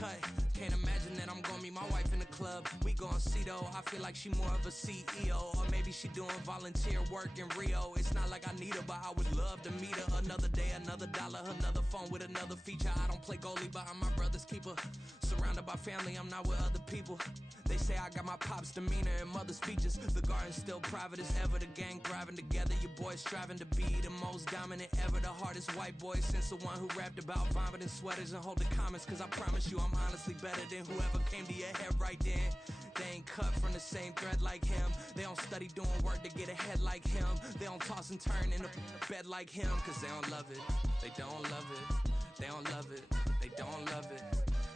cut. Can't imagine that I'm gonna meet my wife in the club. We gon' see though, I feel like she more of a CEO. Or maybe she doing volunteer work in Rio. It's not like I need her, but I would love to meet her. Another day, another dollar, another phone with another feature. I don't play goalie, but I'm my brother's keeper. Surrounded by family, I'm not with other people. They say I got my pop's demeanor and mother's features. The garden's still private as ever. The gang thriving together. Your boys striving to be the most dominant ever. The hardest white boy since the one who rapped about vomiting sweaters and hold the comments. Cause I promise you I'm honestly better than whoever came to your head right then. They ain't cut from the same thread like him. They don't study doing work to get ahead like him. They don't toss and turn in the bed like him. Cause they don't love it. They don't love it. They don't love it. They don't love it.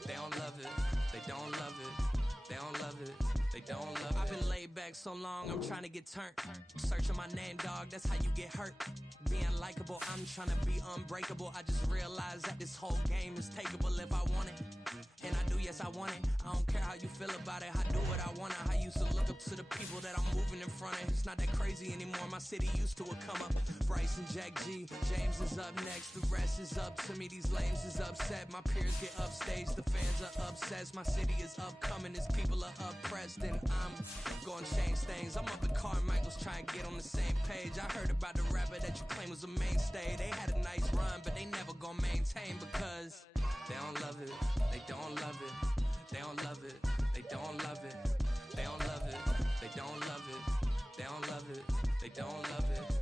They don't love it. They don't love it. They don't love it. They don't love it. I've been laid back so long, I'm trying to get turned. Searching my name, dog, that's how you get hurt. Being likable, I'm trying to be unbreakable. I just realized that this whole game is takeable if I want it. And I do, yes, I want it. I don't care how you feel about it. I do what I want. I used to look up to the people that I'm moving in front of. It's not that crazy anymore. My city used to a come up. Bryce and Jack G. James is up next. The rest is up to me. These lames is upset. My peers get upstage. The fans are obsessed. My city is upcoming. These people are oppressed. And I'm gonna change things. I'm up at Carmichael's trying to get on the same page. I heard about the rapper that you claim was a mainstay. They had a nice run, but they never gonna maintain because they don't love it. They don't love it. They don't love it. They don't love it. They don't love it. They don't love it. They don't love it. They don't love it.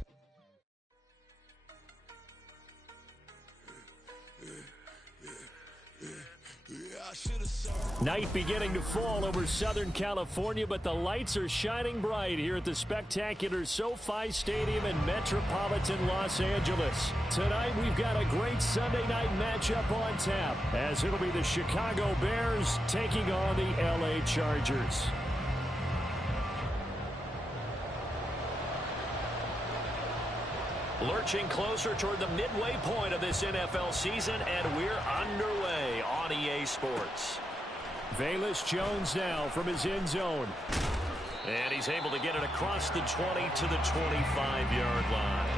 Night beginning to fall over Southern California, but the lights are shining bright here at the spectacular SoFi Stadium in metropolitan Los Angeles. Tonight, we've got a great Sunday night matchup on tap, as it'll be the Chicago Bears taking on the LA Chargers. Lurching closer toward the midway point of this NFL season, and we're underway on EA Sports. Velus Jones now from his end zone. And he's able to get it across the 20 to the 25-yard line.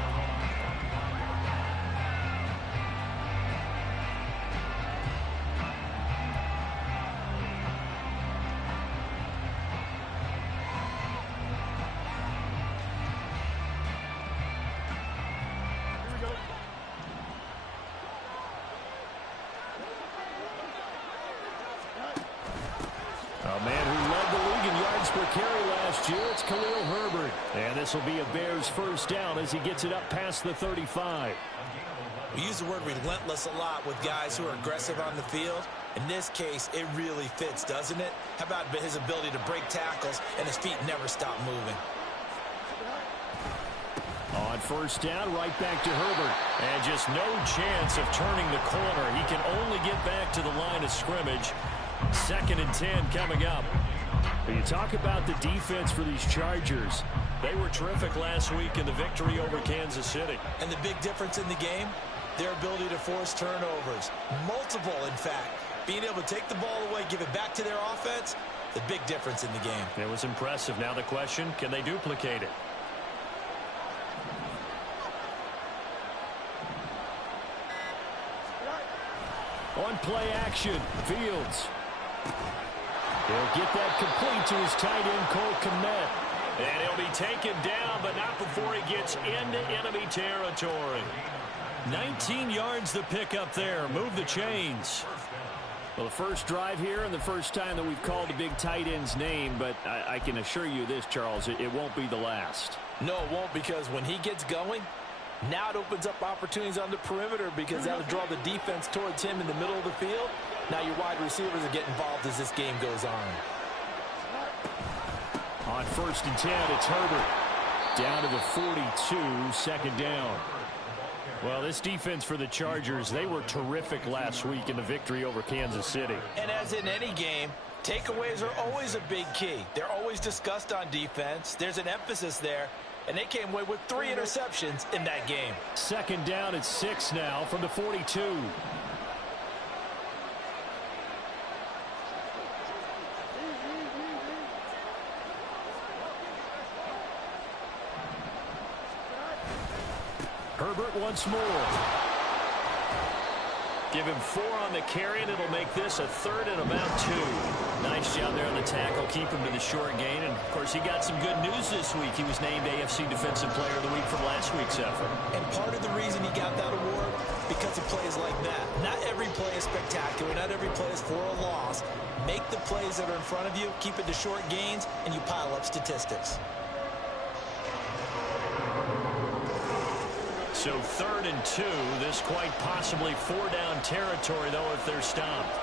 Khalil Herbert. And this will be a Bears first down as he gets it up past the 35. We use the word relentless a lot with guys who are aggressive on the field. In this case, it really fits, doesn't it? How about his ability to break tackles and his feet never stop moving? On first down, right back to Herbert. And just no chance of turning the corner. He can only get back to the line of scrimmage. 2nd and 10 coming up. When you talk about the defense for these Chargers, they were terrific last week in the victory over Kansas City. And the big difference in the game, their ability to force turnovers. Multiple, in fact. Being able to take the ball away, give it back to their offense, the big difference in the game. It was impressive. Now the question, can they duplicate it? On play action, Fields. He'll get that complete to his tight end, Cole Kmet. And he'll be taken down, but not before he gets into enemy territory. 19 yards the pick up there. Move the chains. Well, the first drive here and the first time that we've called a big tight end's name, but I can assure you this, Charles, it won't be the last. No, it won't, because when he gets going, now it opens up opportunities on the perimeter because that'll draw the defense towards him in the middle of the field. Now your wide receivers are getting involved as this game goes on. On 1st and 10, it's Herbert. Down to the 42, 2nd down. Well, this defense for the Chargers, they were terrific last week in the victory over Kansas City. And as in any game, takeaways are always a big key. They're always discussed on defense. There's an emphasis there. And they came away with 3 interceptions in that game. 2nd down at 6 now from the 42. Herbert once more. Give him 4 on the carry, and it'll make this a 3rd and about 2. Nice job there on the tackle. Keep him to the short gain. And, of course, he got some good news this week. He was named AFC Defensive Player of the Week from last week's effort. And part of the reason he got that award, because of plays like that. Not every play is spectacular. Not every play is for a loss. Make the plays that are in front of you, keep it to short gains, and you pile up statistics. So 3rd and 2. This quite possibly 4-down territory, though, if they're stopped.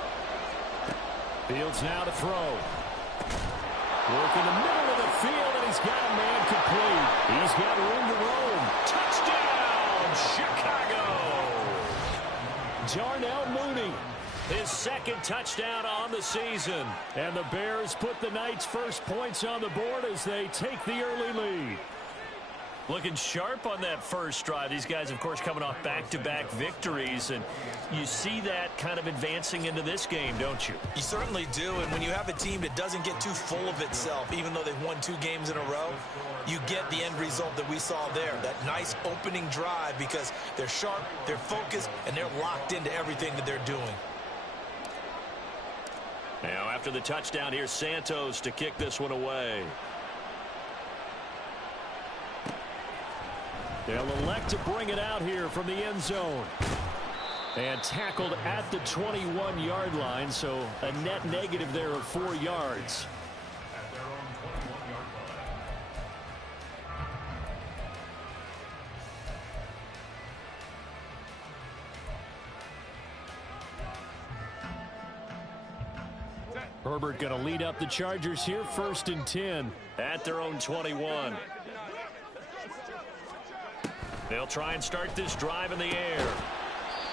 Fields now to throw. Work in the middle of the field, and he's got a man complete. He's got room to roam. Touchdown, Chicago! Darnell Mooney, his 2nd touchdown on the season. And the Bears put the night's first points on the board as they take the early lead. Looking sharp on that first drive. These guys, of course, coming off back-to-back victories, and you see that kind of advancing into this game, don't you? You certainly do, and when you have a team that doesn't get too full of itself, even though they've won 2 games in a row, you get the end result that we saw there, that nice opening drive, because they're sharp, they're focused, and they're locked into everything that they're doing. Now, after the touchdown, here's Santos to kick this one away. They'll elect to bring it out here from the end zone. And tackled at the 21-yard line, so a net negative there of 4 yards. Herbert going to lead up the Chargers here, 1st and 10 at their own 21. They'll try and start this drive in the air.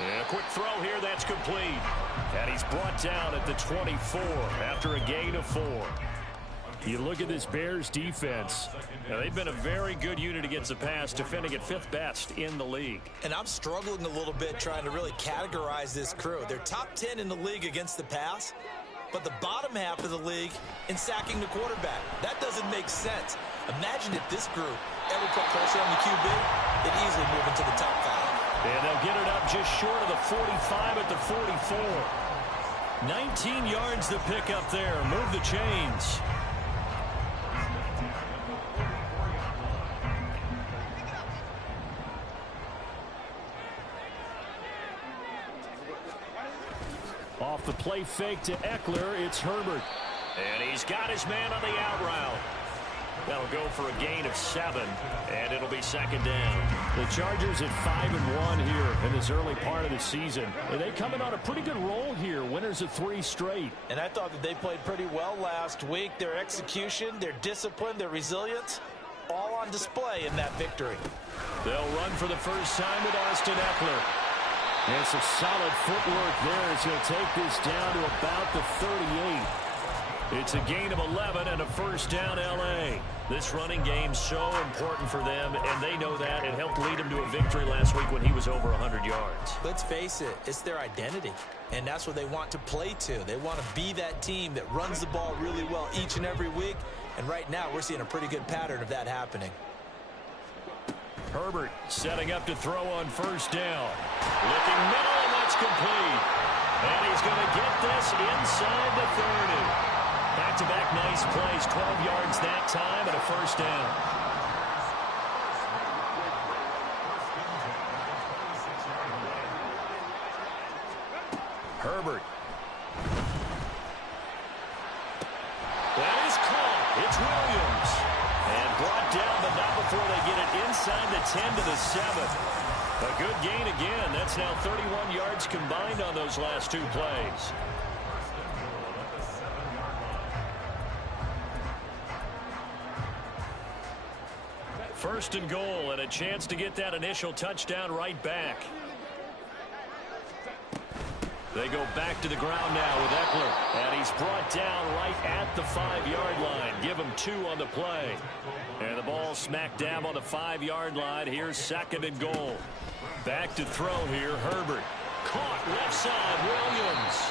And a quick throw here, that's complete. And he's brought down at the 24 after a gain of 4. You look at this Bears defense. Now, they've been a very good unit against the pass, defending at 5th best in the league. And I'm struggling a little bit trying to really categorize this crew. They're top 10 in the league against the pass, but the bottom half of the league in sacking the quarterback. That doesn't make sense. Imagine if this group ever put pressure on the QB, they'd easily move into the top 5. And they'll get it up just short of the 45 at the 44. 19 yards to pick up there. Move the chains. Off the play fake to Eckler, it's Herbert. And he's got his man on the out route. That'll go for a gain of 7, and it'll be 2nd down. The Chargers at 5-1 here in this early part of the season. And they come in on a pretty good roll here, winners of 3 straight. And I thought that they played pretty well last week. Their execution, their discipline, their resilience, all on display in that victory. They'll run for the first time with Austin Eckler. And some solid footwork there as he'll take this down to about the 38. It's a gain of 11 and a 1st down L.A. This running game's so important for them, and they know that. It helped lead them to a victory last week when he was over 100 yards. Let's face it, it's their identity, and that's what they want to play to. They want to be that team that runs the ball really well each and every week, and right now we're seeing a pretty good pattern of that happening. Herbert setting up to throw on 1st down. Looking middle, and that's complete. And he's going to get this inside the 30. Back-to-back nice plays, 12 yards that time, and a 1st down. Herbert. That is caught. It's Williams. And brought down, but not before they get it inside the 10 to the 7. A good gain again. That's now 31 yards combined on those last 2 plays. First and goal, and a chance to get that initial touchdown right back. They go back to the ground now with Eckler, and he's brought down right at the 5-yard line. Give him 2 on the play. And the ball smack dab on the 5-yard line. Here's 2nd and goal. Back to throw here, Herbert. Caught left side, Williams.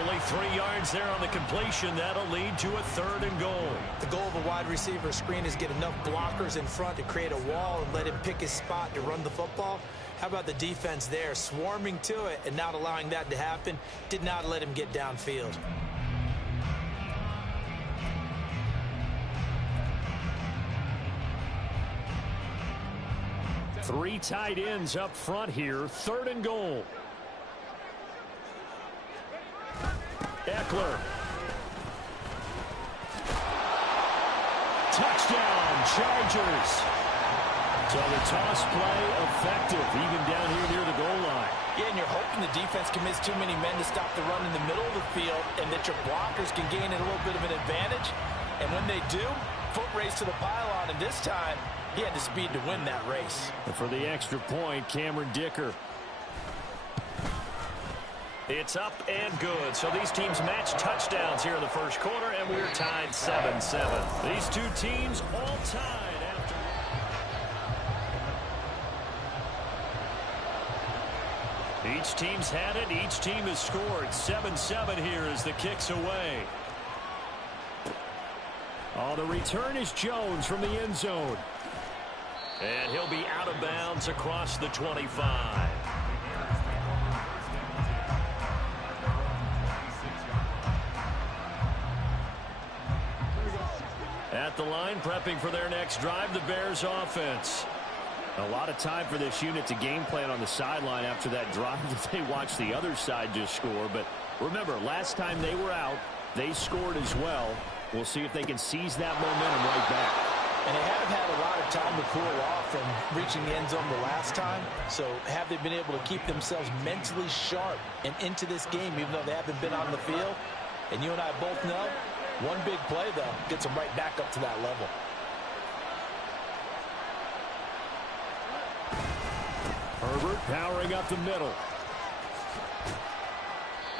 Only 3 yards there on the completion. That'll lead to a 3rd and goal. The goal of a wide receiver screen is get enough blockers in front to create a wall and let him pick his spot to run the football. How about the defense there, swarming to it and not allowing that to happen? Did not let him get downfield. Three tight ends up front here. 3rd and goal. Eckler. Touchdown, Chargers. So the toss play effective, even down here near the goal line. Yeah, and you're hoping the defense commits too many men to stop the run in the middle of the field and that your blockers can gain a little bit of an advantage. And when they do, foot race to the pylon, and this time he had the speed to win that race. And for the extra point, Cameron Dicker. It's up and good. So these teams match touchdowns here in the first quarter, and we're tied 7-7. These two teams all tied after. Each team's had it. Each team has scored. 7-7 here as the kick's away. Oh, the return is Jones from the end zone. And he'll be out of bounds across the 25. At the line, prepping for their next drive, the Bears offense. A lot of time for this unit to game plan on the sideline after that drive that they watched the other side just score. But remember, last time they were out, they scored as well. We'll see if they can seize that momentum right back. And they haven't had a lot of time to cool off from reaching the end zone the last time. So have they been able to keep themselves mentally sharp and into this game, even though they haven't been on the field? And you and I both know, one big play, though, gets them right back up to that level. Herbert powering up the middle.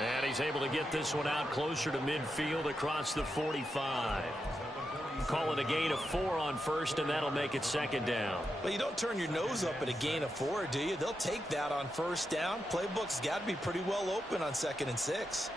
And he's able to get this one out closer to midfield across the 45. Call it a gain of 4 on first, and that'll make it 2nd down. Well, you don't turn your nose up at a gain of 4, do you? They'll take that on first down. Playbook's got to be pretty well open on 2nd and 6.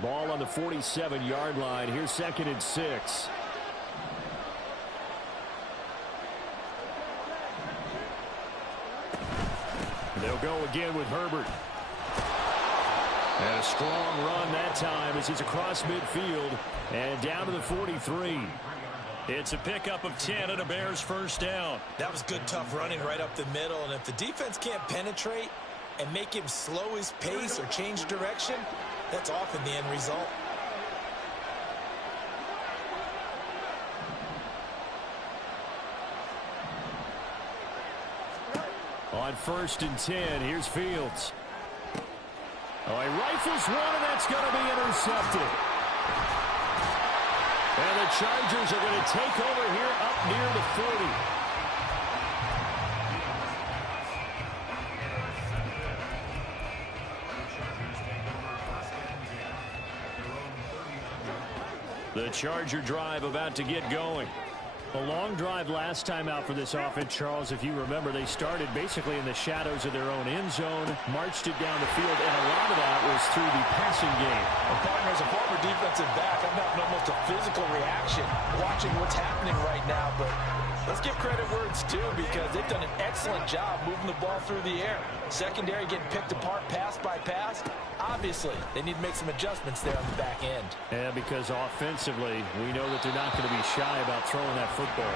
Ball on the 47-yard line. Here's 2nd and 6. They'll go again with Herbert. And a strong run that time as he's across midfield and down to the 43. It's a pickup of 10 and a Bears first down. That was good, tough running right up the middle. And if the defense can't penetrate and make him slow his pace or change direction, that's often the end result. On 1st and 10, here's Fields. Oh, he rifles one, and that's going to be intercepted. And the Chargers are going to take over here up near the 40. The Charger drive about to get going. A long drive last time out for this offense, Charles. If you remember, they started basically in the shadows of their own end zone, marched it down the field, and a lot of that was through the passing game. Well, partner, as a former defensive back, I'm having almost a physical reaction watching what's happening right now. But let's give credit where it's due, because they've done an excellent job moving the ball through the air. Secondary getting picked apart pass by pass. Obviously, they need to make some adjustments there on the back end. And because offensively, we know that they're not going to be shy about throwing that football.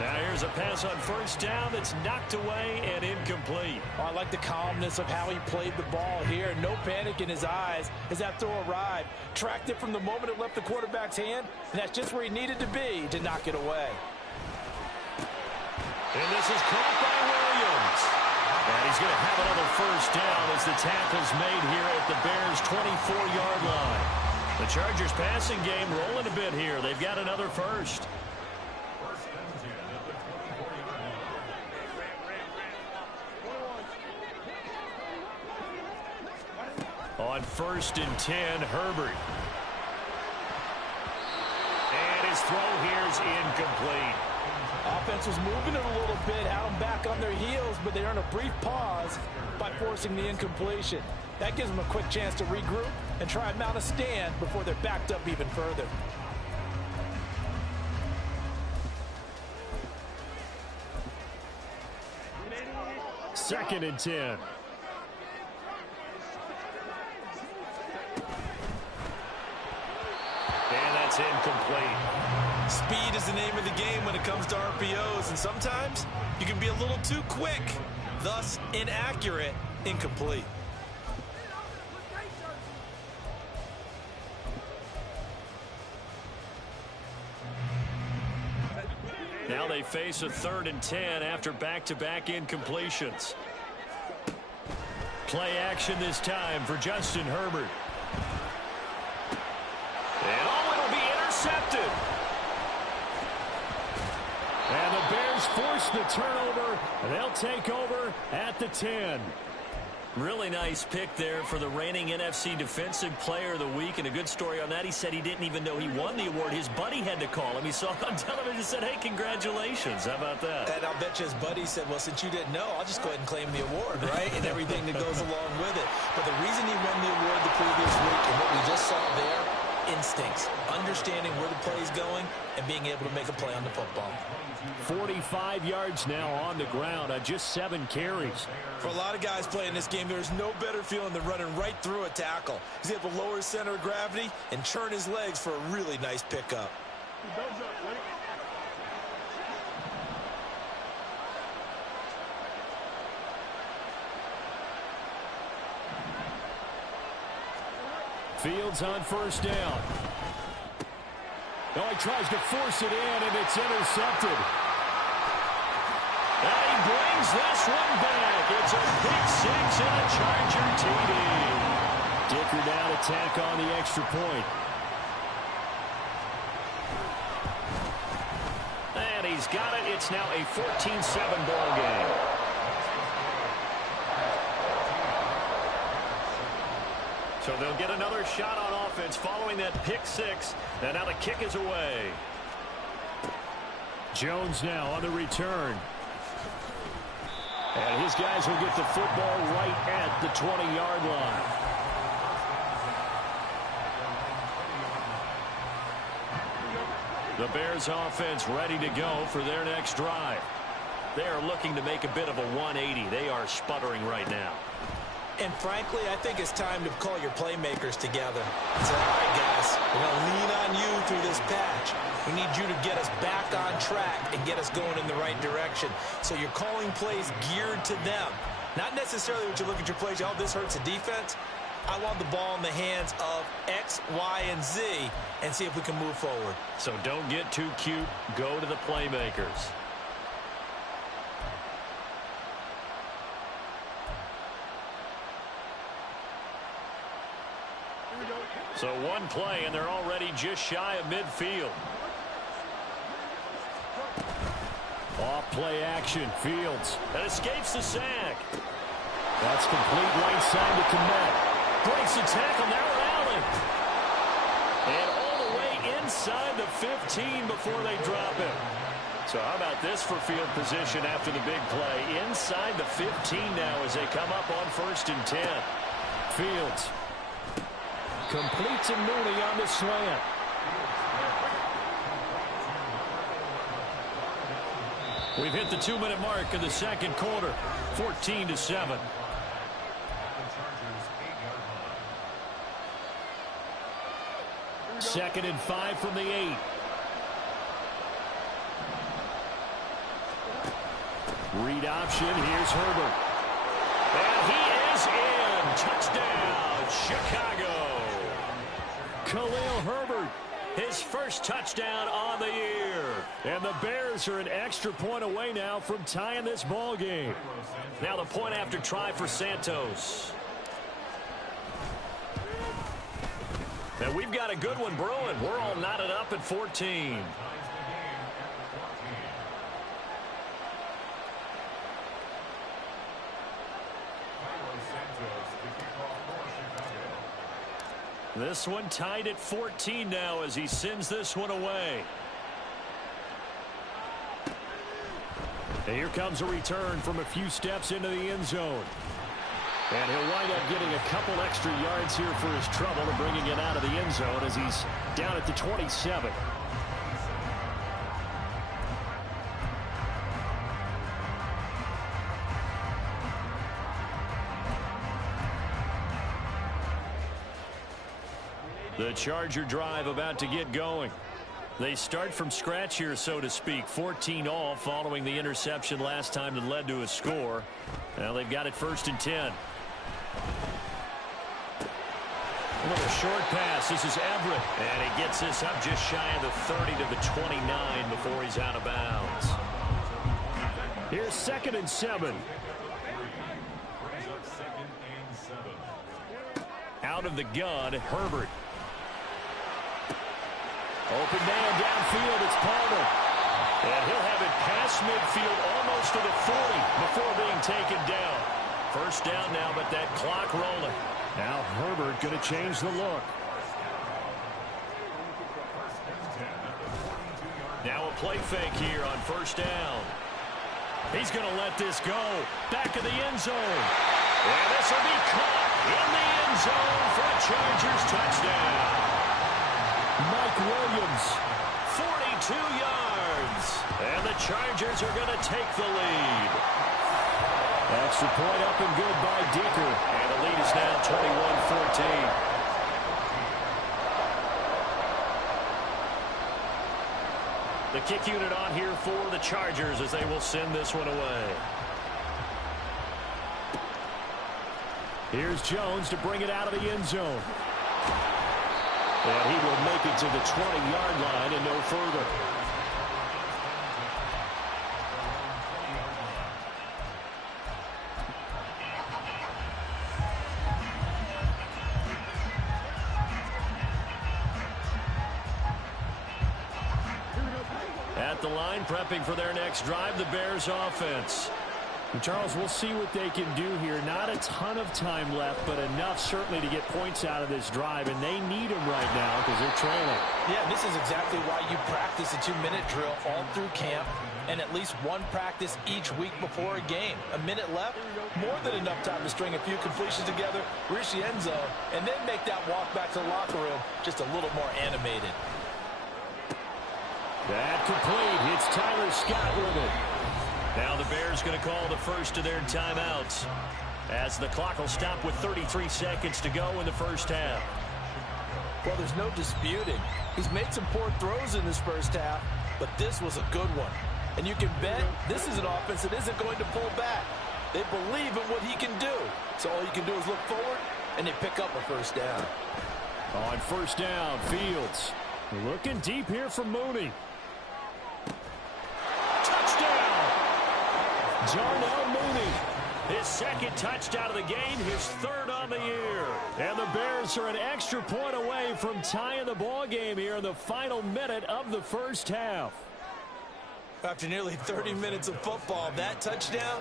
Now here's a pass on first down that's knocked away and incomplete. Oh, I like the calmness of how he played the ball here. No panic in his eyes as that throw arrived. Tracked it from the moment it left the quarterback's hand, and that's just where he needed to be to knock it away. And this is caught by Williams. And he's going to have another first down as the tackle's made here at the Bears' 24-yard line. The Chargers passing game rolling a bit here. They've got another first. On 1st and 10, Herbert. And his throw here is incomplete. Offense was moving it a little bit, had them back on their heels, but they earned a brief pause by forcing the incompletion. That gives them a quick chance to regroup and try and mount a stand before they're backed up even further. Second and 10. And that's incomplete. Speed is the name of the game when it comes to RPOs, and sometimes you can be a little too quick, thus inaccurate, incomplete. Now they face a 3rd and 10 after back-to-back incompletions. Play action this time for Justin Herbert. And it'll be intercepted. And the Bears force the turnover, and they'll take over at the 10. Really nice pick there for the reigning NFC Defensive Player of the Week, and a good story on that. He said he didn't even know he won the award. His buddy had to call him. He saw it on television and said, hey, congratulations. How about that? And I'll bet you his buddy said, well, since you didn't know, I'll just go ahead and claim the award, right? And everything that goes along with it. But the reason he won the award the previous week and what we just saw there, instincts, understanding where the play is going and being able to make a play on the football. 45 yards now on the ground on just 7 carries. For a lot of guys playing this game, there's no better feeling than running right through a tackle. He's able to lower his center of gravity and churn his legs for a really nice pickup. Fields on first down. Oh, he tries to force it in, and it's intercepted. And he brings this one back. It's a pick six and a Charger TD. Dicker down to tack on the extra point. And he's got it. It's now a 14-7 ball game. So they'll get another shot on offense following that pick six. And now the kick is away. Jones now on the return. And his guys will get the football right at the 20-yard line. The Bears offense ready to go for their next drive. They are looking to make a bit of a 180. They are sputtering right now. And frankly, I think it's time to call your playmakers together. Say, all right, guys, we're going to lean on you through this patch. We need you to get us back on track and get us going in the right direction. So you're calling plays geared to them. Not necessarily when you look at your plays, oh, this hurts the defense. I want the ball in the hands of X, Y, and Z and see if we can move forward. So don't get too cute. Go to the playmakers. So one play, and they're already just shy of midfield. Off play action, Fields. And escapes the sack. That's complete right side to Komet. Breaks the tackle, now Allen. And all the way inside the 15 before they drop him. So how about this for field position after the big play? Inside the 15 now as they come up on 1st and 10. Fields completes a Mooney on the slant. We've hit the 2-minute mark of the second quarter. 14-7. Second and 5 from the 8. Read option. Here's Herbert. And he is in. Touchdown, Chicago. Khalil Herbert. His first touchdown on the year. And the Bears are an extra point away now from tying this ball game. Now the point after try for Santos. And we've got a good one brewing. We're all knotted up at 14. This one tied at 14 now as he sends this one away. And here comes a return from a few steps into the end zone. And he'll wind up getting a couple extra yards here for his trouble and bringing it out of the end zone as he's down at the 27. The Charger drive about to get going. They start from scratch here, so to speak. 14 all following the interception last time that led to a score. Now they've got it 1st and 10. A little short pass. This is Everett. And he gets this up just shy of the 30 to the 29 before he's out of bounds. Here's 2nd and 7. Out of the gun, Herbert. Open man downfield, it's Palmer. And he'll have it past midfield almost to the 40 before being taken down. 1st down now, but that clock rolling. Now Herbert going to change the look. Now a play fake here on 1st down. He's going to let this go. Back of the end zone. And this will be caught in the end zone for a Chargers touchdown. Mike Williams, 42 yards. And the Chargers are going to take the lead. Extra point up and good by Decker. And the lead is now 21-14. The kick unit on here for the Chargers as they will send this one away. Here's Jones to bring it out of the end zone. And he will make it to the 20-yard line and no further. At the line, prepping for their next drive, the Bears offense. And Charles, we'll see what they can do here. Not a ton of time left, but enough certainly to get points out of this drive, and they need them right now because they're trailing. Yeah, this is exactly why you practice a 2-minute drill all through camp and at least one practice each week before a game. A minute left, more than enough time to string a few completions together, reach the end zone, and then make that walk back to the locker room just a little more animated. That complete. It's Tyler Scott with it. Now the Bears going to call the first of their timeouts as the clock will stop with 33 seconds to go in the 1st half. Well, there's no disputing. He's made some poor throws in this 1st half, but this was a good one. And you can bet this is an offense that isn't going to pull back. They believe in what he can do. So all you can do is look forward, and they pick up a 1st down. On 1st down, Fields looking deep here for Mooney. Darnell Mooney, his 2nd touchdown of the game, his 3rd on the year. And the Bears are an extra point away from tying the ball game here in the final minute of the 1st half. After nearly 30 minutes of football, that touchdown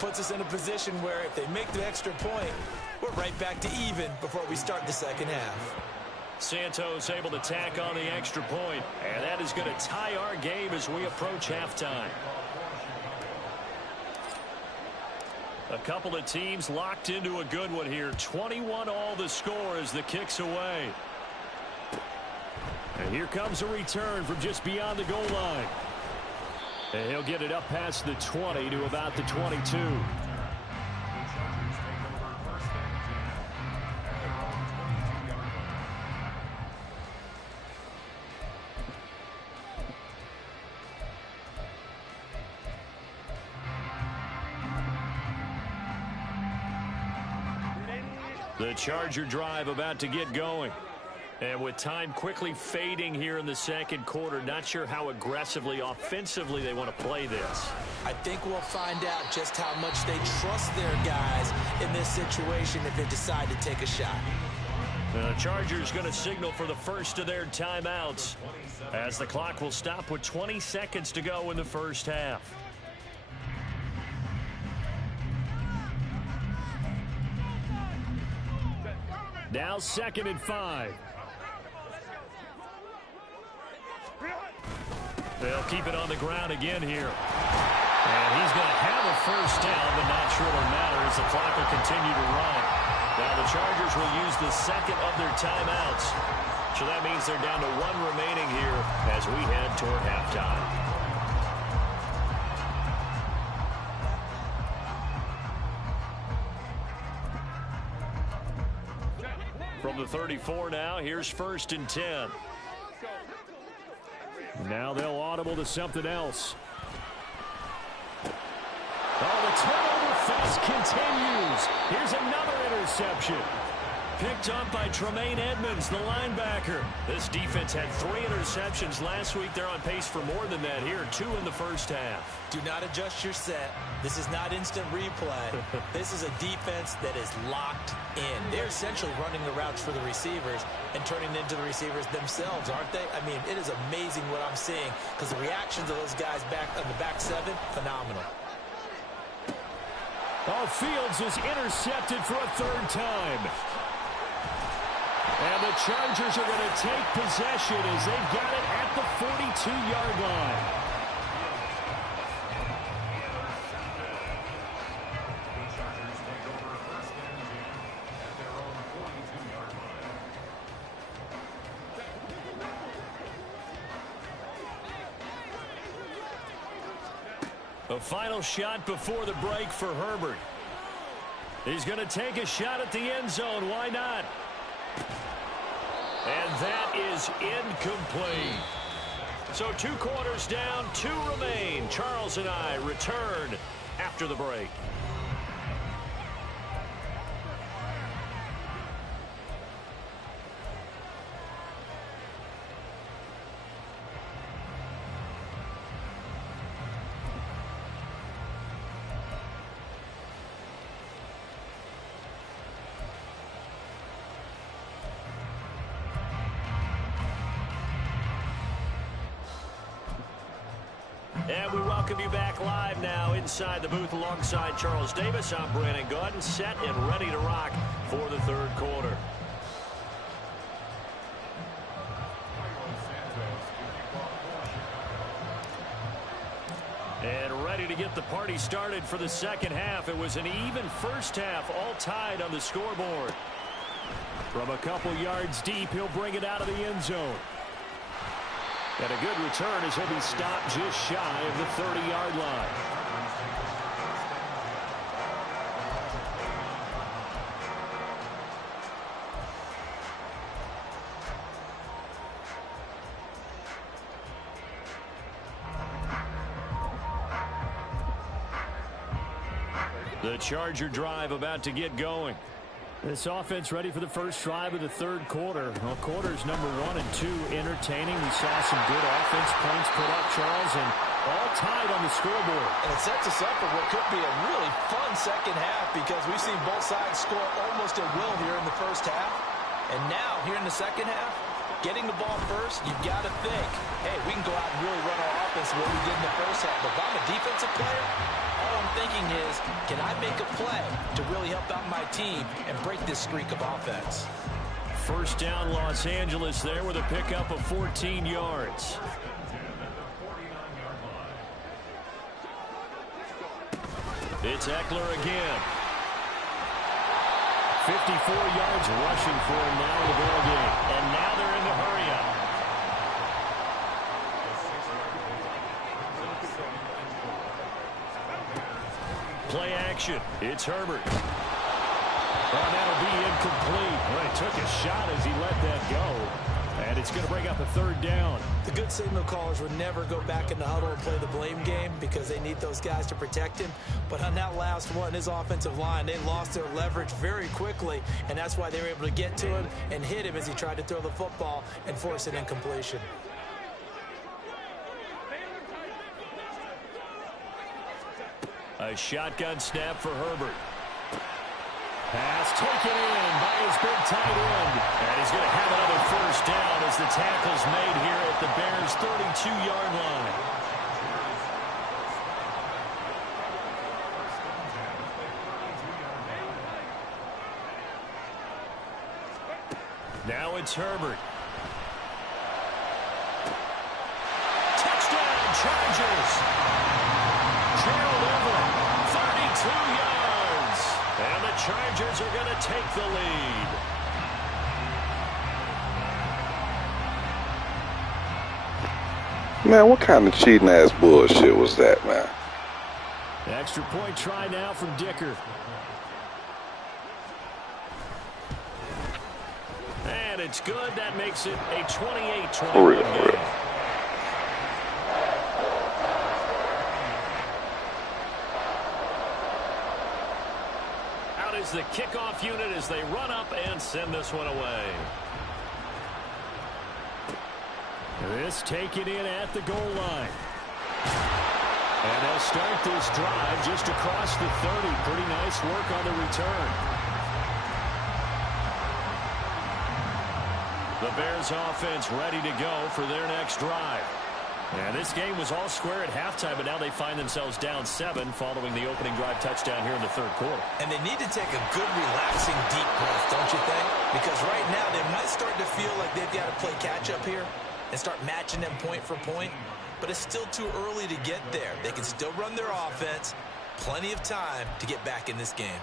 puts us in a position where if they make the extra point, we're right back to even before we start the 2nd half. Santos able to tack on the extra point, and that is going to tie our game as we approach halftime. A couple of teams locked into a good one here. 21 all the score as the kick's away. And here comes a return from just beyond the goal line. And he'll get it up past the 20 to about the 22. The Charger drive about to get going. And with time quickly fading here in the 2nd quarter, not sure how aggressively, offensively they want to play this. I think we'll find out just how much they trust their guys in this situation if they decide to take a shot. The Chargers going to signal for the first of their timeouts as the clock will stop with 20 seconds to go in the 1st half. Now 2nd and 5. They'll keep it on the ground again here. And he's going to have a first down, but not sure it'll matter as the clock will continue to run. Now the Chargers will use the second of their timeouts. So that means they're down to one remaining here as we head toward halftime. From the 34 now, here's 1st and 10. Now they'll audible to something else. Oh, the turnover fest continues. Here's another interception. Picked up by Tremaine Edmonds, the linebacker. This defense had 3 interceptions last week. They're on pace for more than that here, 2 in the first half. Do not adjust your set. This is not instant replay. This is a defense that is locked in. They're essentially running the routes for the receivers and turning into the receivers themselves, aren't they? I mean, it is amazing what I'm seeing because the reactions of those guys back on the back 7, phenomenal. Oh, Fields is intercepted for a 3rd time. And the Chargers are going to take possession as they've got it at the 42-yard line. A final shot before the break for Herbert. He's going to take a shot at the end zone. Why not? And that is incomplete. So 2 quarters down, 2 remain. Charles and I return after the break. And we welcome you back live now inside the booth alongside Charles Davis. I'm Brandon Gaudin, set and ready to rock for the 3rd quarter. And ready to get the party started for the 2nd half. It was an even first half, all tied on the scoreboard. From a couple yards deep, he'll bring it out of the end zone. And a good return as he'll be stopped just shy of the 30-yard line. The Charger drive about to get going. This offense ready for the first drive of the 3rd quarter. Well, quarters number 1 and 2 entertaining. We saw some good offense points put up, Charles, and all tied on the scoreboard. And it sets us up for what could be a really fun 2nd half because we've seen both sides score almost at will here in the first half. And now, here in the 2nd half, getting the ball first, you've got to think, hey, we can go out and really run our offense what we did in the first half. But if I'm a defensive player, all I'm thinking is, can I make a play to really help out my team and break this streak of offense? First down, Los Angeles there with a pickup of 14 yards. It's Eckler again. 54 yards rushing for him now in the ball game. And now they're in the hurry-up. Play action. It's Herbert. Oh, that'll be incomplete. Well, he took a shot as he let that go. And it's going to bring up a 3rd down. The good signal callers would never go back in the huddle and play the blame game because they need those guys to protect him. But on that last one, his offensive line, they lost their leverage very quickly, and that's why they were able to get to him and hit him as he tried to throw the football and force an incompletion. A shotgun snap for Herbert. Pass taken in by his big tight end. And he's going to have another first down as the tackle's made here at the Bears' 32-yard line. Now it's Herbert. Touchdown, Chargers! sailed over it. 32 yards. And the Chargers are going to take the lead. Man, what kind of cheating-ass bullshit was that, man? Extra point try now from Dicker. And it's good. That makes it a 28-21 game. Out is the kickoff unit as they run up and send this one away. This taken in at the goal line. And they'll start this drive just across the 30. Pretty nice work on the return. The Bears offense ready to go for their next drive. And this game was all square at halftime, but now they find themselves down 7 following the opening drive touchdown here in the third quarter. And they need to take a good, relaxing, deep breath, don't you think? Because right now they might start to feel like they've got to play catch-up here and start matching them point for point. But it's still too early to get there. They can still run their offense. Plenty of time to get back in this game.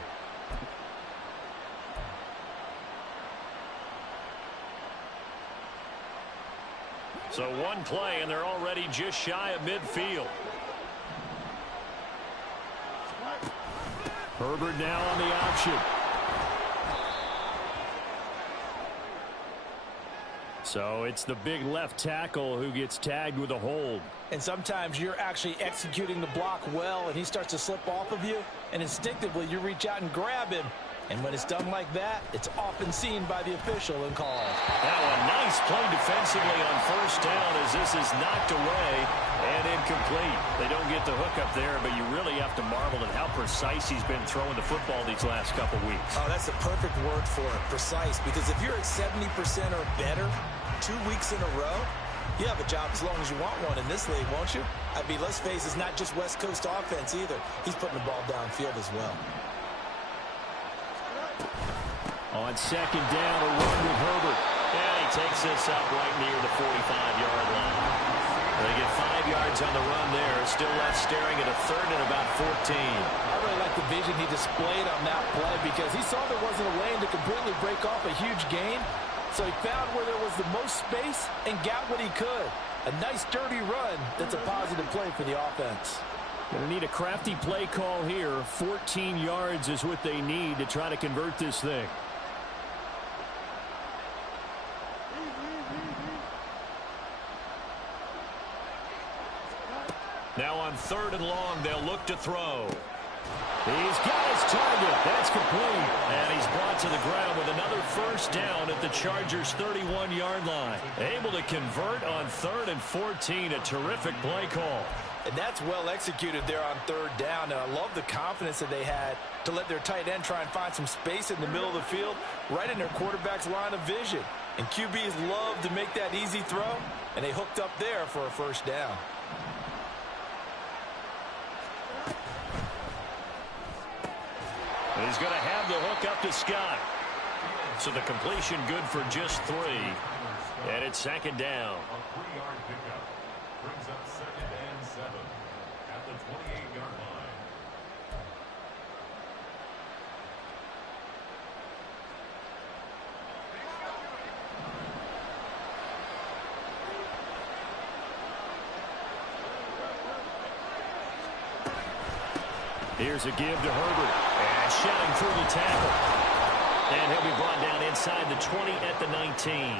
So one play, and they're already just shy of midfield. Herbert now on the option. So it's the big left tackle who gets tagged with a hold. And sometimes you're actually executing the block well, and he starts to slip off of you, and instinctively you reach out and grab him. And when it's done like that, it's often seen by the official and called. Now a nice play defensively on first down as this is knocked away and incomplete. They don't get the hook up there, but you really have to marvel at how precise he's been throwing the football these last couple weeks. Oh, that's the perfect word for it, precise. Because if you're at 70% or better 2 weeks in a row, you have a job as long as you want one in this league, won't you? I mean, let's face it, it's not just West Coast offense either. He's putting the ball downfield as well. On second down, a run with Herbert. And he takes this up right near the 45-yard line. They get 5 yards on the run there. Still left staring at a third and about 14. I really like the vision he displayed on that play because he saw there wasn't a lane to completely break off a huge gain. So he found where there was the most space and got what he could. A nice, dirty run that's a positive play for the offense. Going to need a crafty play call here. 14 yards is what they need to try to convert this thing. Now on third and long, they'll look to throw. He's got his target. That's complete. And he's brought to the ground with another first down at the Chargers' 31-yard line. Able to convert on 3rd and 14. A terrific play call. And that's well executed there on third down. And I love the confidence that they had to let their tight end try and find some space in the middle of the field, right in their quarterback's line of vision. And QBs love to make that easy throw, and they hooked up there for a first down. He's going to have the hook up to Scott. So the completion good for just 3. And it's second down. A 3-yard pickup brings up 2nd and 7 at the 28-yard line. Here's a give to Herbert. And shouting through the tackle. And he'll be brought down inside the 20 at the 19.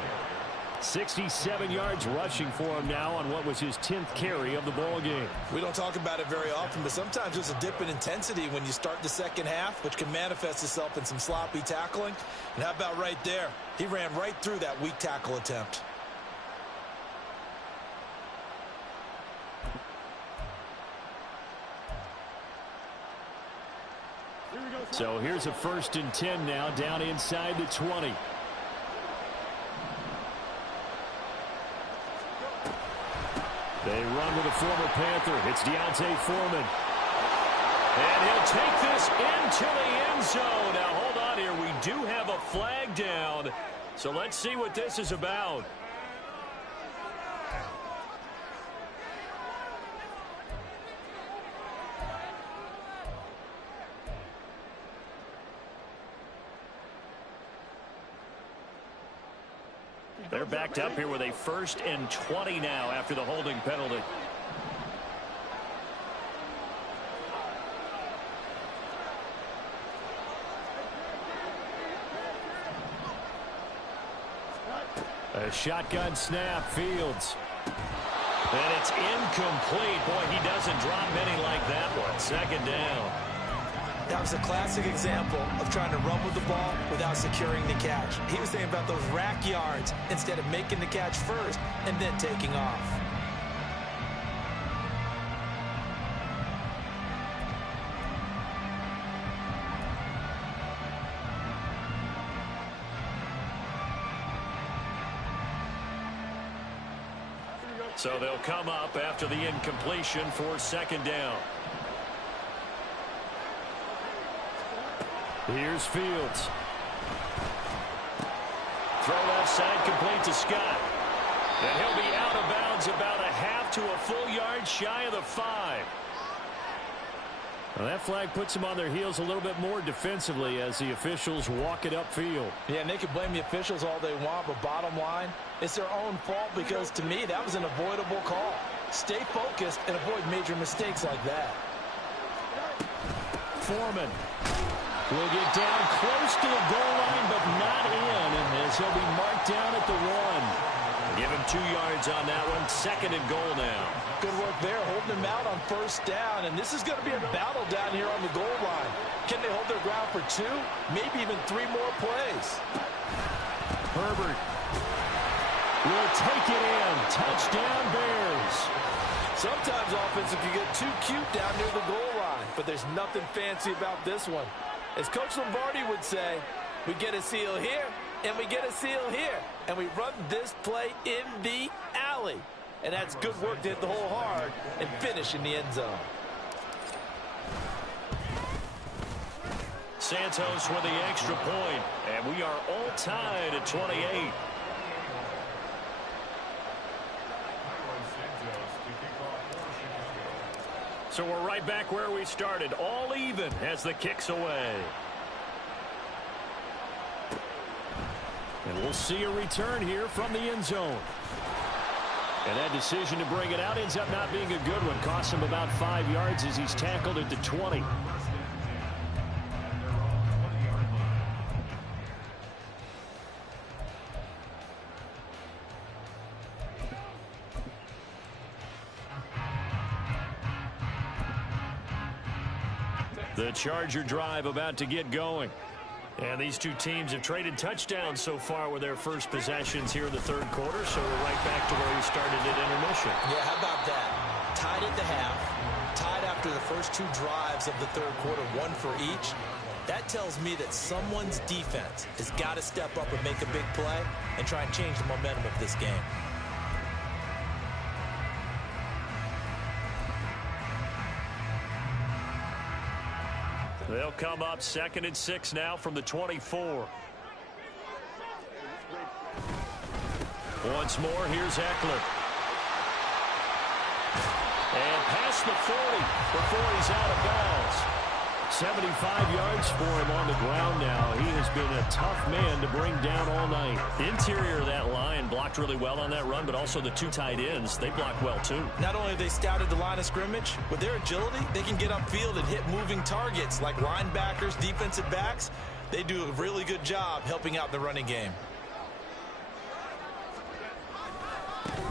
67 yards rushing for him now on what was his 10th carry of the ball game. We don't talk about it very often, but sometimes there's a dip in intensity when you start the second half, which can manifest itself in some sloppy tackling. And how about right there? He ran right through that weak tackle attempt. So here's a 1st and 10 now, down inside the 20. They run with a former Panther. It's Deontay Foreman. And he'll take this into the end zone. Now, hold on here. We do have a flag down. So let's see what this is about. They're backed up here with a 1st and 20 now after the holding penalty. A shotgun snap, Fields. And it's incomplete. Boy, he doesn't drop many like that one. 2nd down. That was a classic example of trying to run with the ball without securing the catch. He was thinking about those rack yards instead of making the catch first and then taking off. So they'll come up after the incompletion for 2nd down. Here's Fields. Throw left side, complete to Scott. And he'll be out of bounds about a half to a full yard shy of the 5. Well, that flag puts them on their heels a little bit more defensively as the officials walk it upfield. Yeah, and they can blame the officials all they want, but bottom line, it's their own fault because, to me, that was an avoidable call. Stay focused and avoid major mistakes like that. Foreman will get down close to the goal line, but not in, and as he'll be marked down at the 1. Give him 2 yards on that one. 2nd and goal now. Good work there, holding him out on 1st down, and this is going to be a battle down here on the goal line. Can they hold their ground for 2, maybe even 3 more plays? Herbert will take it in. Touchdown, Bears. Sometimes offense can get too cute down near the goal line, but there's nothing fancy about this one. As Coach Lombardi would say, we get a seal here, and we get a seal here, and we run this play in the alley. And that's good work to hit the hole hard and finish in the end zone. Santos with the extra point, and we are all tied at 28. So we're right back where we started, all even as the kick's away. And we'll see a return here from the end zone. And that decision to bring it out ends up not being a good one. Costs him about 5 yards as he's tackled at the 20. The Charger drive about to get going. And these two teams have traded touchdowns so far with their first possessions here in the 3rd quarter, so we're right back to where we started at intermission. Yeah, how about that? Tied at the half, tied after the first 2 drives of the 3rd quarter, 1 for each. That tells me that someone's defense has got to step up and make a big play and try and change the momentum of this game. They'll come up 2nd and 6 now from the 24. Once more, here's Eckler. And past the 40 before he's out of bounds. 75 yards for him on the ground now. He has been a tough man to bring down all night. The interior of that line blocked really well on that run, but also the 2 tight ends, they blocked well too. Not only have they scouted the line of scrimmage, with their agility, they can get upfield and hit moving targets like linebackers, defensive backs. They do a really good job helping out the running game.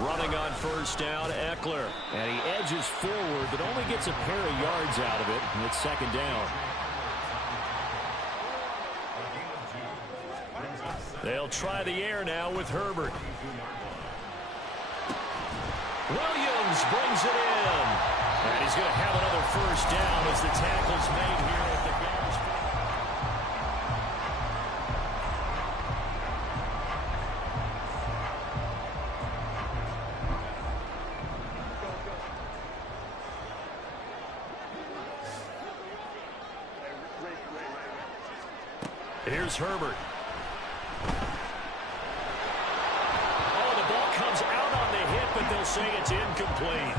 Running on 1st down, Eckler. And he edges forward, but only gets a pair of yards out of it. And it's 2nd down. They'll try the air now with Herbert. Williams brings it in. And he's going to have another 1st down as the tackle's made here at the Bears. Here's Herbert. Oh, the ball comes out on the hit, but they'll say it's incomplete.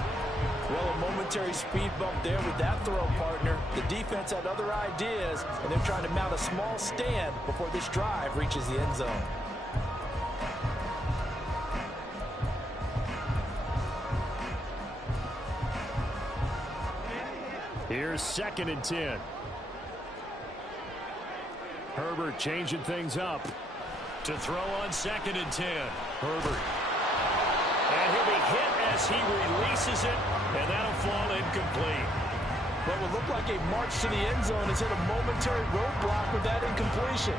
Well, a momentary speed bump there with that throw, partner. The defense had other ideas, and they're trying to mount a small stand before this drive reaches the end zone. Here's 2nd and 10. Herbert changing things up. To throw on 2nd and 10. Herbert. And he'll be hit as he releases it, and that'll fall incomplete. What would look like a march to the end zone has hit a momentary roadblock with that incompletion.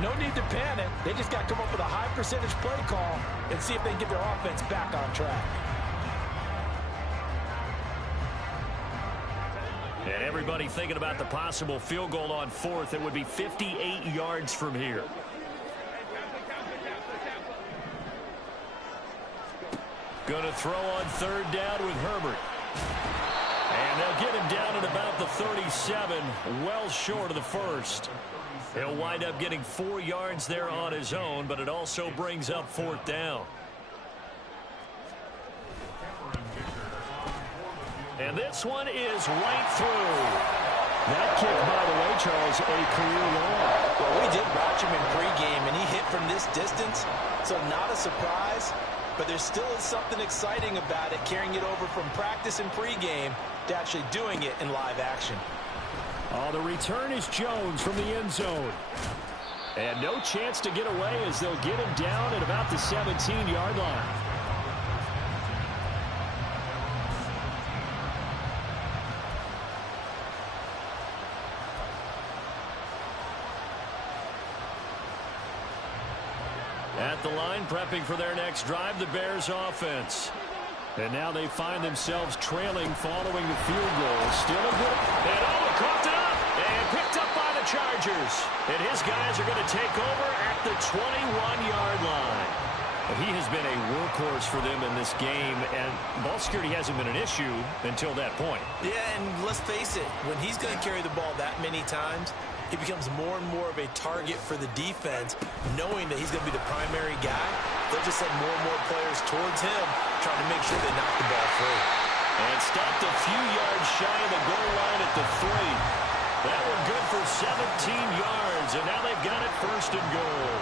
No need to panic. They just got to come up with a high percentage play call and see if they can get their offense back on track. And everybody thinking about the possible field goal on 4th. It would be 58 yards from here. Going to throw on 3rd down with Herbert. And they'll get him down at about the 37, well short of the 1st. He'll wind up getting 4 yards there on his own, but it also brings up 4th down. And this one is right through. That kick, by the way, Charles, a career long. Well, we did watch him in pregame, and he hit from this distance, so not a surprise. But there still is something exciting about it, carrying it over from practice and pregame to actually doing it in live action. Oh, the return is Jones from the end zone. And no chance to get away as they'll get him down at about the 17-yard line. At the line, prepping for their next drive, the Bears offense. And now they find themselves trailing following the field goal. Still a good... And Ola coughed it up and picked up by the Chargers. And his guys are going to take over at the 21-yard line. Well, he has been a workhorse for them in this game, and ball security hasn't been an issue until that point. Yeah, and let's face it, when he's going to carry the ball that many times, he becomes more and more of a target for the defense, knowing that he's going to be the primary guy. They'll just send more and more players towards him, trying to make sure they knock the ball free. And stopped a few yards shy of the goal line at the 3. That one good for 17 yards, and now they've got it 1st and goal.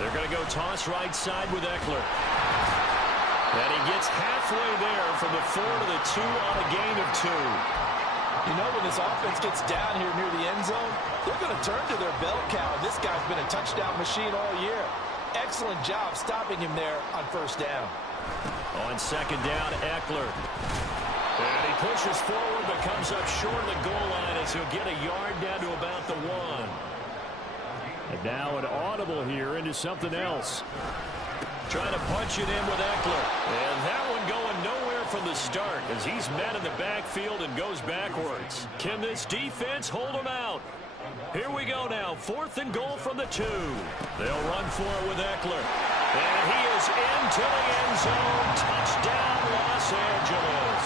They're going to go toss right side with Eckler. And he gets halfway there from the 4 to the 2 on a gain of 2. You know, when this offense gets down here near the end zone, they're going to turn to their bell cow. This guy's been a touchdown machine all year. Excellent job stopping him there on 1st down. On 2nd down, Eckler. And he pushes forward but comes up short of the goal line as he'll get a yard down to about the 1. And now an audible here into something else. Trying to punch it in with Eckler. And that one going nowhere from the start as he's met in the backfield and goes backwards. Can this defense hold him out? Here we go now. 4th and goal from the 2. They'll run for it with Eckler. And he is into the end zone. Touchdown, Los Angeles.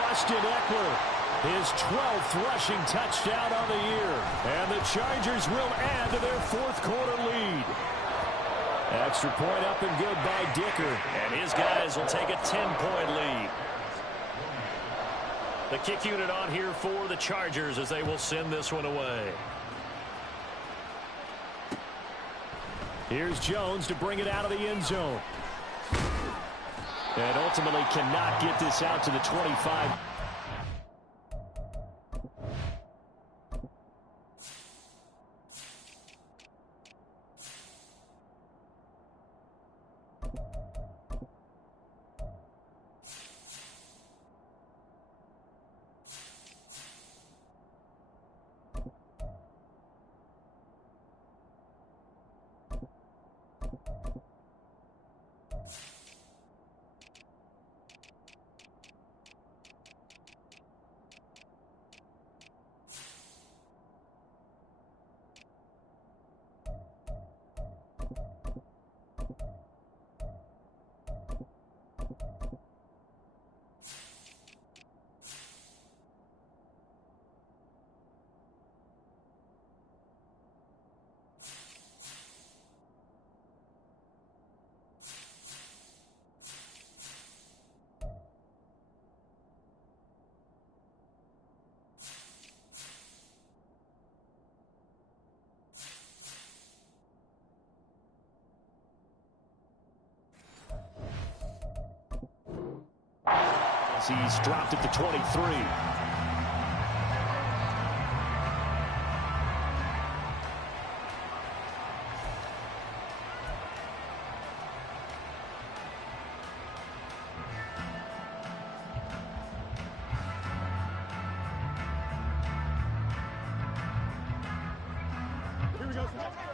Austin Eckler, his 12th rushing touchdown on the year. And the Chargers will add to their 4th quarter lead. Extra point up and good by Dicker. And his guys will take a 10-point lead. The kick unit on here for the Chargers as they will send this one away. Here's Jones to bring it out of the end zone. And ultimately cannot get this out to the 25. as he's dropped at the 23.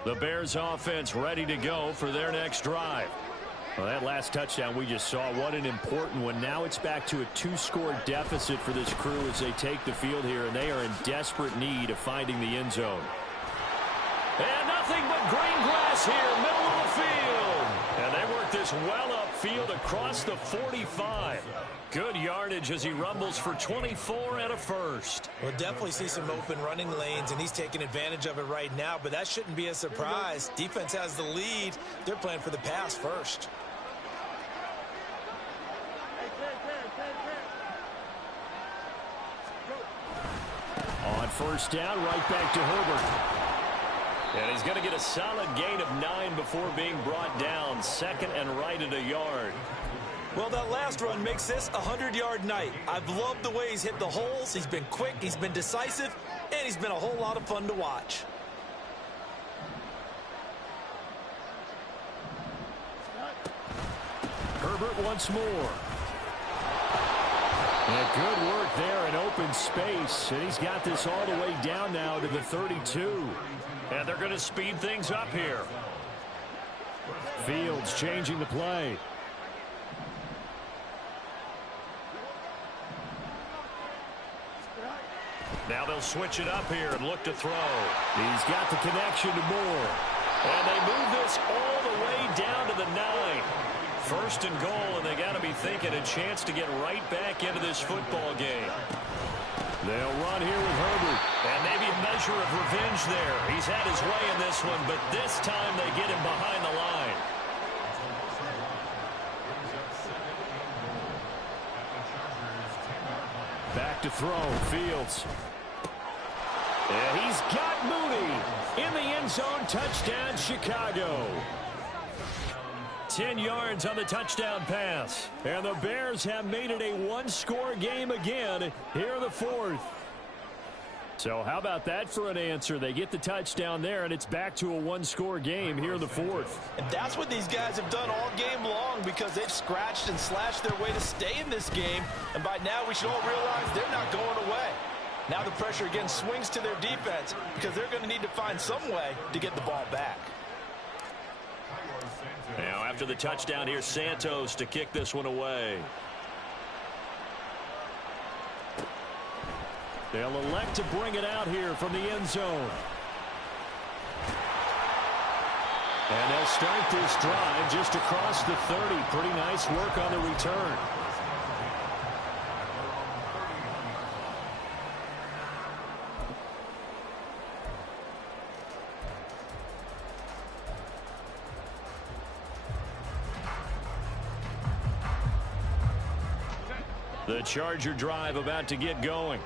The Bears offense ready to go for their next drive. Well, that last touchdown we just saw, what an important one. Now it's back to a 2-score deficit for this crew as they take the field here, and they are in desperate need of finding the end zone. And nothing but green grass here, middle of the field. And they work this well upfield across the 45. Good yardage as he rumbles for 24 and a first. We'll definitely see some open running lanes, and he's taking advantage of it right now, but that shouldn't be a surprise. Defense has the lead. They're playing for the pass first. On first down, right back to Herbert. And he's going to get a solid gain of 9 before being brought down. Second and right at a yard. Well, that last run makes this a 100-yard night. I've loved the way he's hit the holes. He's been quick, he's been decisive, and he's been a whole lot of fun to watch. Herbert once more. And good work there in open space. And he's got this all the way down now to the 32. And they're going to speed things up here. Fields changing the play. Now they'll switch it up here and look to throw. He's got the connection to Moore. And they move this all the way down to the 9. First and goal, and they got to be thinking a chance to get right back into this football game. They'll run here with Herbert. And maybe a measure of revenge there. He's had his way in this one, but this time they get him behind the line. Back to throw. Fields. And he's got Mooney in the end zone. Touchdown, Chicago. 10 yards on the touchdown pass. And the Bears have made it a one-score game again here in the fourth. So how about that for an answer? They get the touchdown there, and it's back to a one-score game here in the fourth. And that's what these guys have done all game long, because they've scratched and slashed their way to stay in this game. And by now we should all realize they're not going away. Now the pressure again swings to their defense, because they're going to need to find some way to get the ball back. Now after the touchdown, here's Santos to kick this one away. They'll elect to bring it out here from the end zone. And they'll start this drive just across the 30. Pretty nice work on the return. The Charger drive about to get going.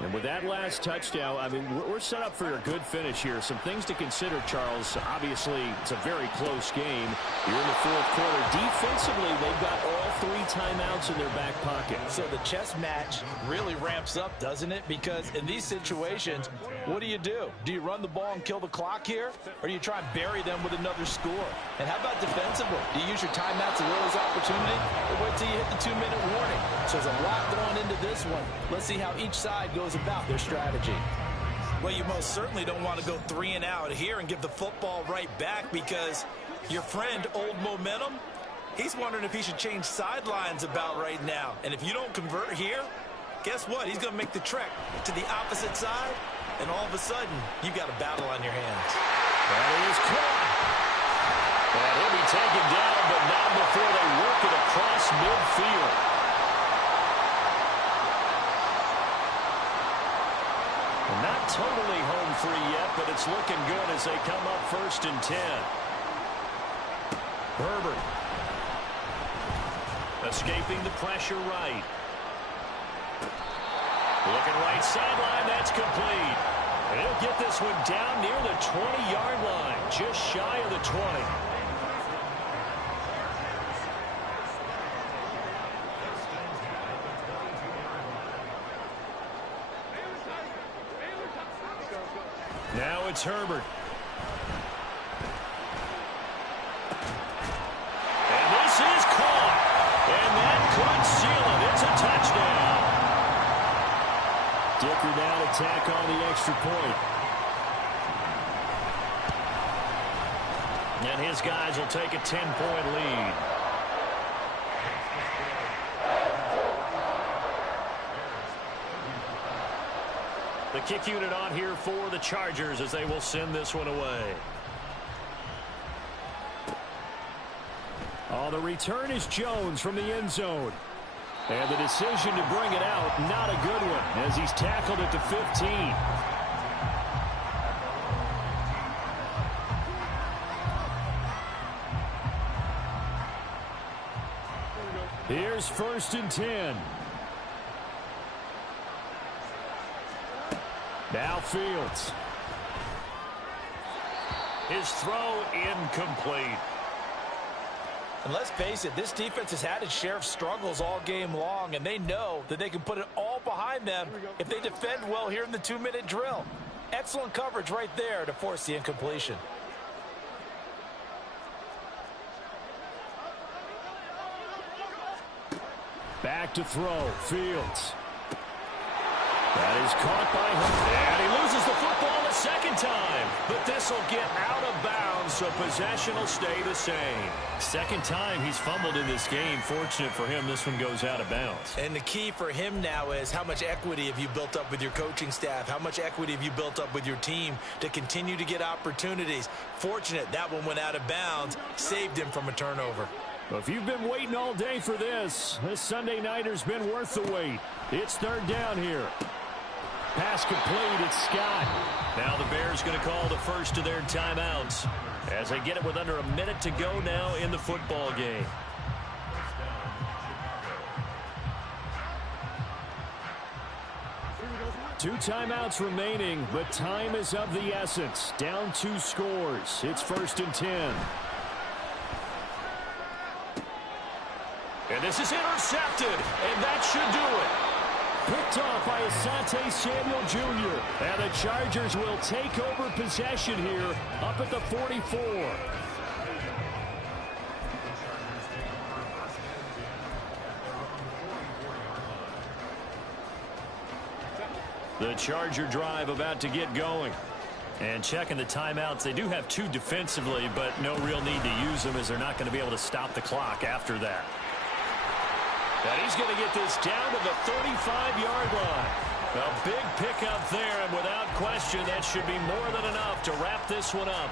And with that last touchdown, I mean, we're set up for a good finish here. Some things to consider, Charles. Obviously, it's a very close game. You're in the fourth quarter. Defensively, they've got all 3 timeouts in their back pocket. So the chess match really ramps up, doesn't it? Because in these situations, what do? Do you run the ball and kill the clock here? Or do you try and bury them with another score? And how about defensively? Do you use your timeouts at Will's opportunity? Or wait till you hit the 2-minute warning? So there's a lot thrown into this one. Let's see how each side goes about their strategy. Well, you most certainly don't want to go 3 and out here and give the football right back, because your friend, Old Momentum, he's wondering if he should change sidelines about right now. And if you don't convert here, guess what? He's going to make the trek to the opposite side, and all of a sudden, you've got a battle on your hands. That is caught. And he'll be taken down, but not before they work it across midfield. Not totally home free yet, but it's looking good as they come up 1st and 10. Herbert. Escaping the pressure right. Looking right sideline, that's complete. And he'll get this one down near the 20-yard line, just shy of the 20. it's Herbert. And this is caught. And that could seal it. It's a touchdown. Dicker now to tack on the extra point. And his guys will take a 10-point lead. The kick unit on here for the Chargers as they will send this one away. Oh, the return is Jones from the end zone. And the decision to bring it out, not a good one, as he's tackled at the 15. Here's 1st and 10. Now Fields. His throw incomplete. And let's face it, this defense has had its share of struggles all game long, and they know that they can put it all behind them if they defend well here in the 2-minute drill. Excellent coverage right there to force the incompletion. Back to throw. Fields. That is caught by him. And he loses the football a second time. But this will get out of bounds, so possession will stay the same. Second time he's fumbled in this game. Fortunate for him, this one goes out of bounds. And the key for him now is how much equity have you built up with your coaching staff? How much equity have you built up with your team to continue to get opportunities? Fortunate that one went out of bounds, saved him from a turnover. Well, if you've been waiting all day for this Sunday nighter's been worth the wait. It's 3rd down here. Pass complete, it's Scott. Now the Bears going to call the first of their timeouts as they get it with under a minute to go now in the football game. Two timeouts remaining, but time is of the essence. Down 2 scores. It's 1st and 10. And this is intercepted, and that should do it. Picked off by Asante Samuel Jr. And the Chargers will take over possession here up at the 44. The Charger drive about to get going. And checking the timeouts, they do have 2 defensively, but no real need to use them as they're not going to be able to stop the clock after that. And he's going to get this down to the 35-yard line. A big pickup there, and without question, that should be more than enough to wrap this one up.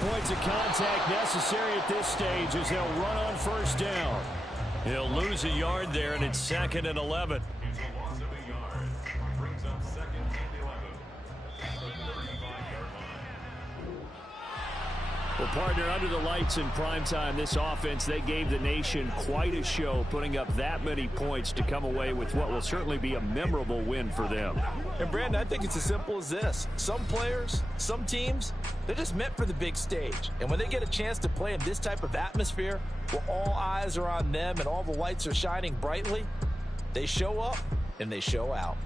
Points of contact necessary at this stage as they'll run on 1st down. He'll lose a yard there, and it's 2nd and 11. It's a loss of a yard. Brings up 2nd and 11. At the 35-yard line. Well, partner, under the lights in primetime, this offense, they gave the nation quite a show, putting up that many points to come away with what will certainly be a memorable win for them. And, Brandon, I think it's as simple as this. Some players, some teams, they're just meant for the big stage. And when they get a chance to play in this type of atmosphere where all eyes are on them and all the lights are shining brightly, they show up and they show out.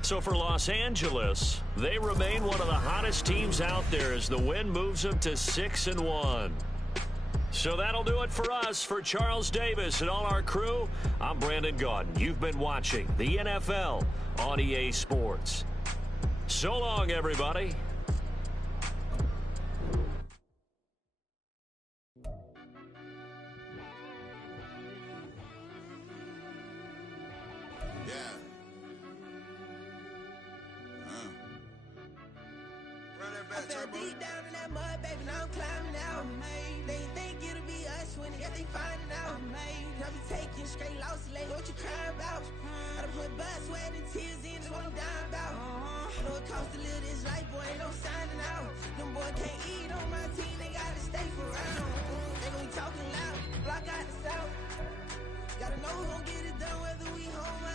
So for Los Angeles, they remain one of the hottest teams out there as the win moves them to 6-1. So that'll do it for us. For Charles Davis and all our crew, I'm Brandon Gaudin. You've been watching the NFL on EA Sports. So long, everybody. I fell deep down in that mud, baby, now I'm climbing out. They think it'll be us when they finding out. I be taking straight losses, like what you crying about? I done put blood, sweat, and tears in, just what I'm dying about. Know it costs to live this life, boy, ain't no signing out. Them boy can't eat on my team, they gotta stay for round. They gon' be talking loud, block out the south. Gotta know who gon' get it done, whether we home or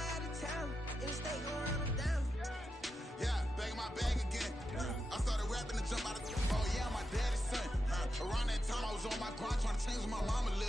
my mama